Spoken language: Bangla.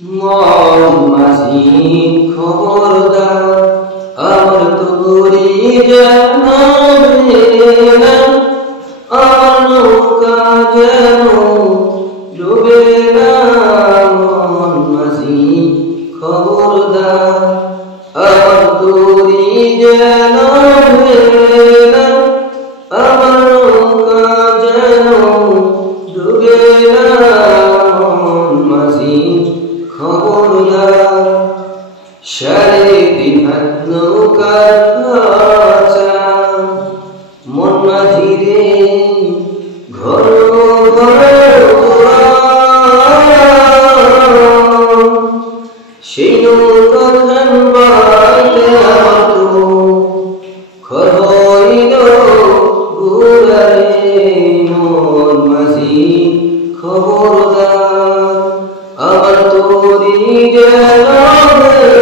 মাঝি খবরদার আমার তোরি জানাবে না আমার নৌকা যেন ডুবে না মাঝি খবরদার আমার তোরি জানাবে না আমার নৌকা যেন ডুবে না মাঝি খবরদার সাড়ে 3 হাত নৌকার খাঁচা মন মাঝি রে ঘর ঘর সেই নৌকা খান বাইলে আমার তো ঘর হইল ঘুরারে মন মাঝি খবরদার আমার তোরি জানাবে